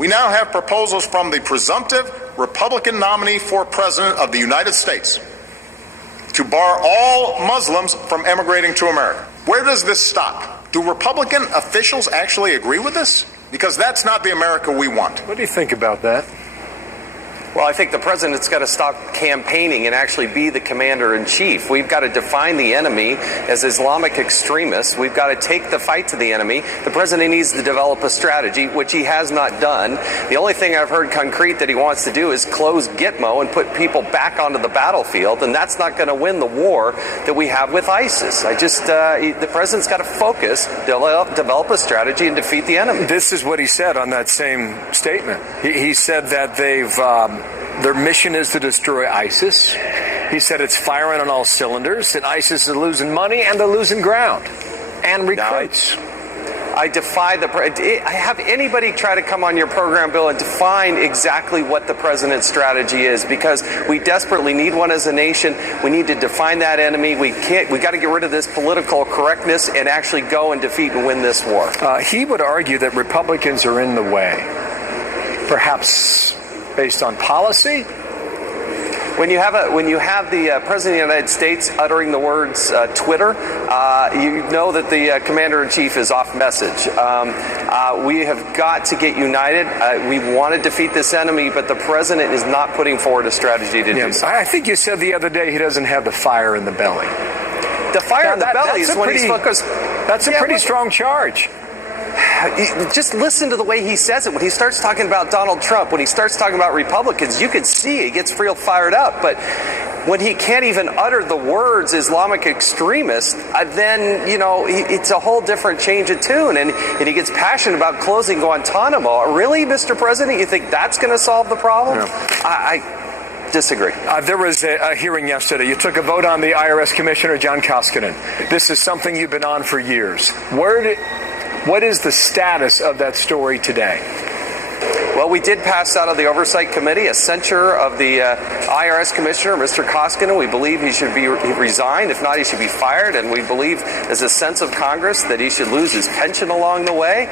We now have proposals from the presumptive Republican nominee for President of the United States to bar all Muslims from emigrating to America. Where does this stop? Do Republican officials actually agree with this? Because that's not the America we want. What do you think about that? Well, I think the president's got to stop campaigning and actually be the commander-in-chief. We've got to define the enemy as Islamic extremists. We've got to take the fight to the enemy. The president needs to develop a strategy, which he has not done. The only thing I've heard concrete that he wants to do is close Gitmo and put people back onto the battlefield, and that's not going to win the war that we have with ISIS. The president's got to focus, develop a strategy, and defeat the enemy. This is what he said on that same statement. He said that their mission is to destroy ISIS. He said it's firing on all cylinders, and ISIS is losing money and they're losing ground and recruits. I defy I have anybody try to come on your program, Bill, and define exactly what the president's strategy is, because we desperately need one as a nation. We need to define that enemy. We got to get rid of this political correctness and actually go and defeat and win this war. He would argue that Republicans are in the way, perhaps based on policy. When you have the President of the United States uttering the words Twitter, you know that the Commander-in-Chief is off message. We have got to get united. We want to defeat this enemy, but the President is not putting forward a strategy to do so. I think you said the other day he doesn't have the fire in the belly. The fire in the belly is when he's focused. That's a pretty strong charge. Just listen to the way he says it. When he starts talking about Donald Trump, when he starts talking about Republicans, you can see he gets real fired up. But when he can't even utter the words Islamic extremist, then, it's a whole different change of tune. And he gets passionate about closing Guantanamo. Really, Mr. President, you think that's going to solve the problem? No. I disagree. There was a hearing yesterday. You took a vote on the IRS Commissioner, John Koskinen. This is something you've been on for years. What is the status of that story today? Well, we did pass out of the Oversight Committee a censure of the IRS Commissioner, Mr. Koskinen. We believe he should be resigned. If not, he should be fired. And we believe, as a sense of Congress, that he should lose his pension along the way.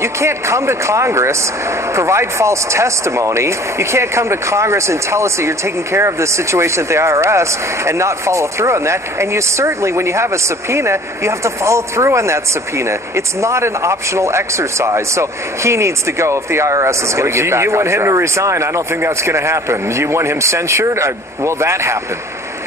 You can't come to Congress, provide false testimony. You can't come to Congress and tell us that you're taking care of this situation at the IRS and not follow through on that. And you certainly, when you have a subpoena, you have to follow through on that subpoena. It's not an optional exercise. So he needs to go if the IRS is going to get back on track. You want him to resign. I don't think that's going to happen. You want him censured? Will that happen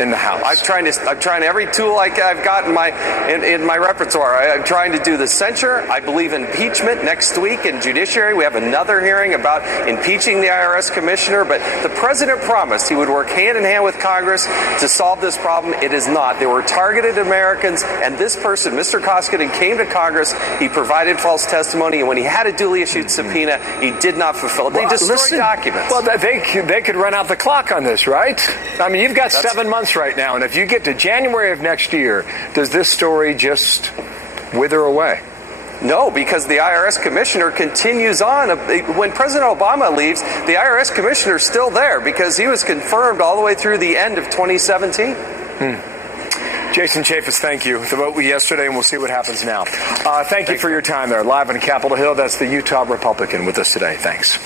in the House? I'm trying every tool I've got in my repertoire. I'm trying to do the censure. I believe impeachment next week in Judiciary. We have another hearing about impeaching the IRS Commissioner. But the President promised he would work hand in hand with Congress to solve this problem. It is not. They were targeted Americans, and this person, Mr. Koskinen, came to Congress. He provided false testimony, and when he had a duly issued subpoena, he did not fulfill it. They destroyed documents. Well, they could run out the clock on this, right? I mean, you've got 7 months right now, and if you get to January of next year, does this story just wither away? No, because the IRS Commissioner continues on. When President Obama leaves, the IRS Commissioner is still there because he was confirmed all the way through the end of 2017. Jason Chaffetz, thank you. The vote yesterday, and we'll see what happens now. Thank you for your time there. Live on Capitol Hill, that's the Utah Republican with us today. Thanks.